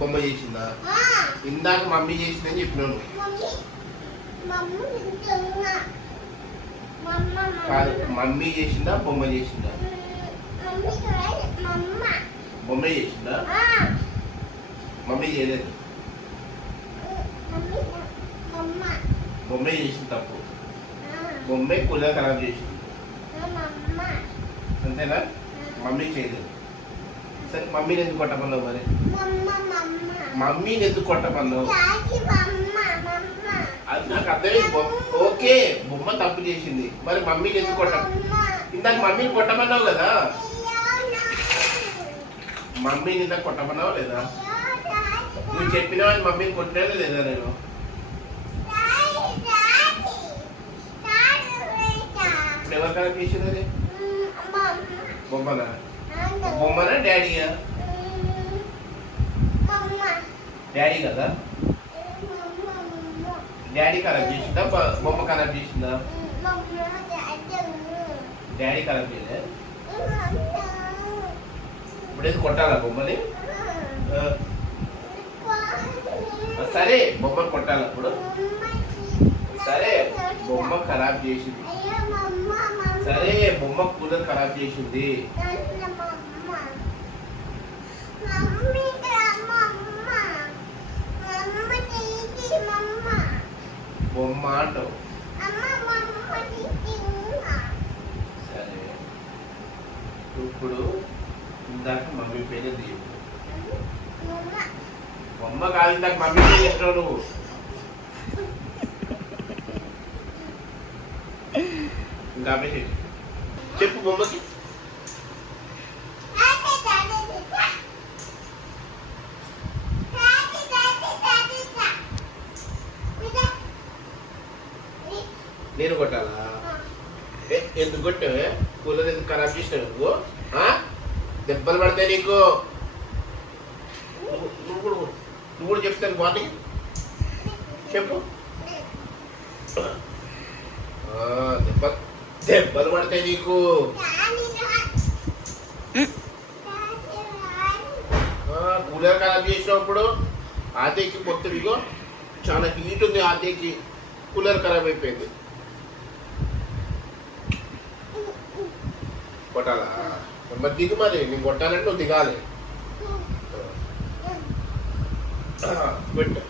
బొమ్మ చేసిందా? ఇందాక మమ్మీ చేసిందని చెప్పినాను. కాదు, మమ్మీ చేసిందా బొమ్మ చేసిందా? బొమ్మ చేసిందా? మమ్మీ చేయలేదు. బొమ్మ చేసింది తప్పు. బొమ్మే కూలర్ ఖరాబ్ చేసింది, అంతేనా? మమ్మీ చేయలేదు. సరే, మమ్మీని ఎందుకు కొట్టమన్నావు మరి? మమ్మీని ఎందుకు కొట్టమన్నావు? అది నాకు అర్థమైంది. ఓకే, బొమ్మ తప్పు చేసింది, మరి మమ్మీని ఎందుకు కొట్ట? ఇందాక మమ్మీని కొట్టమన్నావు కదా. మమ్మీని ఇందాక కొట్టమన్నావు లేదా? నువ్వు చెప్పినావు అని మమ్మీని కొట్టినా లేదా నేను? ఇప్పుడు ఎవరు కరెక్ట్ చేసింది అది? బొమ్మనా? బొమ్మనా డాడీయా? డాడీ కదా. డాడీ ఖరాబ్ చేసిందా బొమ్మ ఖరాబ్ చేసిందా? డాడీ ఖరాబ్ చేయలే. ఇప్పుడు ఏది కొట్టాలా బొమ్మని? సరే, బొమ్మను కొట్టాలి అప్పుడు. సరే, బొమ్మ ఖరాబ్ చేసింది. సరే, బొమ్మ కూలర్ ఖరాబ్ చేసింది. బొమ్మ అంటావు. సరే, ఇప్పుడు ఇందాక మమ్మీ పేరు తీయు. బొమ్మ కాదు, ఇందాక మమ్మీ పేరు చెప్పినావు నువ్వు. ఇంకా చెప్పు బొమ్మకి. నేను కొట్టాలా? ఎందుకు కొట్టావే? కూలర్ ఎందుకు ఖరాబ్ చేసినావు నువ్వు? దెబ్బలు పడతాయి నీకు. నువ్వు కూడా చెప్తాను వార్నింగ్ చెప్పు. దెబ్బలు పడతాయి నీకు. కూలర్ ఖరాబ్ చేసినప్పుడు ఆతేకి మొత్తం ఇగో చాలా హీట్ ఉంది. ఆతేకి కూలర్ ఖరాబ్ అయిపోయింది. కొట్టాలా? మరి దిగు. మరి నేను కొట్టాలంటే నువ్వు దిగాలి. పెట్టు.